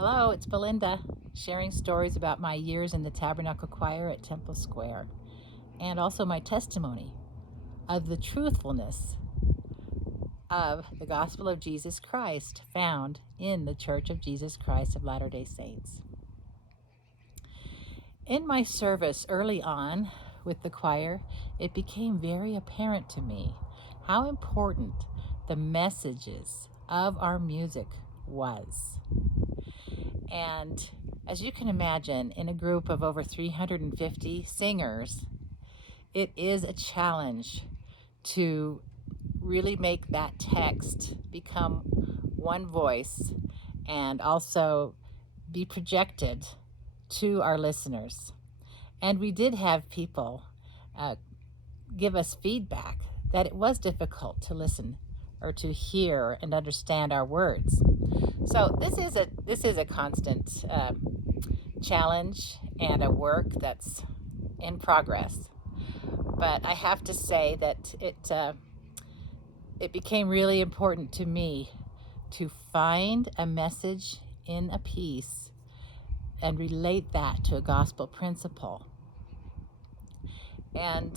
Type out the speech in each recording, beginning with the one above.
Hello, it's Belinda, sharing stories about my years in the Tabernacle Choir at Temple Square, and also my testimony of the truthfulness of the gospel of Jesus Christ found in the Church of Jesus Christ of Latter-day Saints. In my service early on with the choir, it became very apparent to me how important the messages of our music was. And as you can imagine, in a group of over 350 singers, it is a challenge to really make that text become one voice and also be projected to our listeners. And we did have people give us feedback that it was difficult to listen or to hear and understand our words. So this is a constant challenge and a work that's in progress. But I have to say that it became really important to me to find a message in a piece and relate that to a gospel principle. And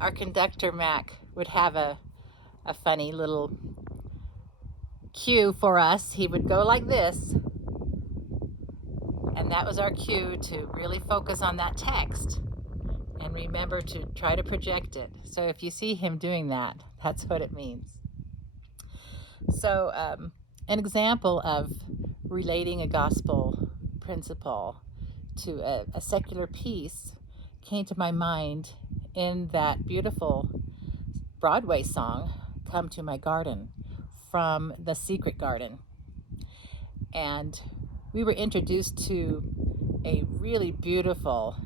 our conductor, Mac, would have a funny little cue for us. He would go like this, and that was our cue to really focus on that text and remember to try to project it. So if you see him doing that, that's what it means. So an example of relating a gospel principle to a secular piece came to my mind in that beautiful Broadway song, Come to My Garden, from The Secret Garden. And we were introduced to a really beautiful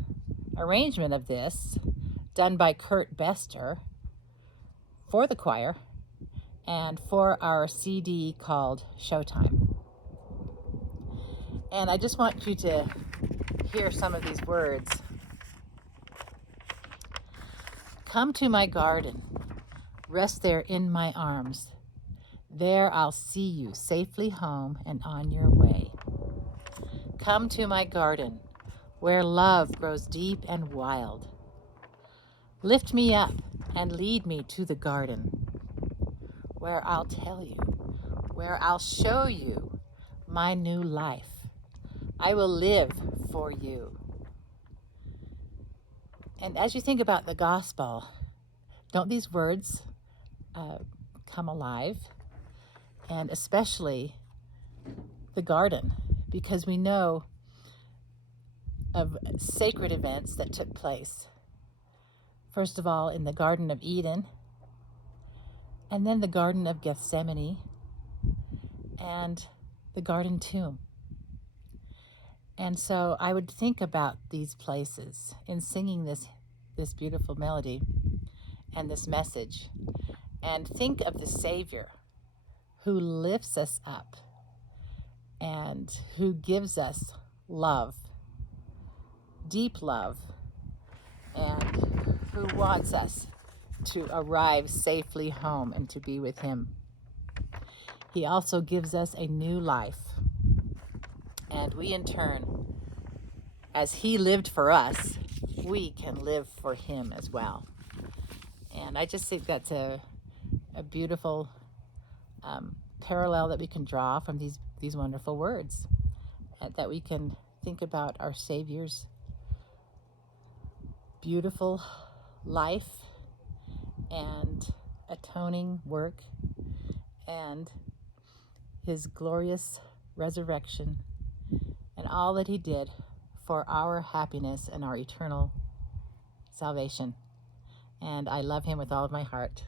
arrangement of this done by Kurt Bester for the choir and for our CD called Showtime. And I just want you to hear some of these words. Come to my garden, rest there in my arms. There I'll see you safely home and on your way. Come to my garden, where love grows deep and wild. Lift me up and lead me to the garden, where I'll tell you, where I'll show you my new life. I will live for you. And as you think about the gospel, don't these words come alive? And especially the garden, because we know of sacred events that took place. First of all, in the Garden of Eden, and then the Garden of Gethsemane, and the Garden Tomb. And so I would think about these places in singing this beautiful melody and this message, and think of the Savior who lifts us up and who gives us love, deep love, and who wants us to arrive safely home and to be with him. He also gives us a new life, and we in turn, as he lived for us, we can live for him as well. And I just think that's a beautiful parallel that we can draw from these wonderful words, that we can think about our Savior's beautiful life and atoning work and his glorious resurrection and all that he did for our happiness and our eternal salvation. And I love him with all of my heart.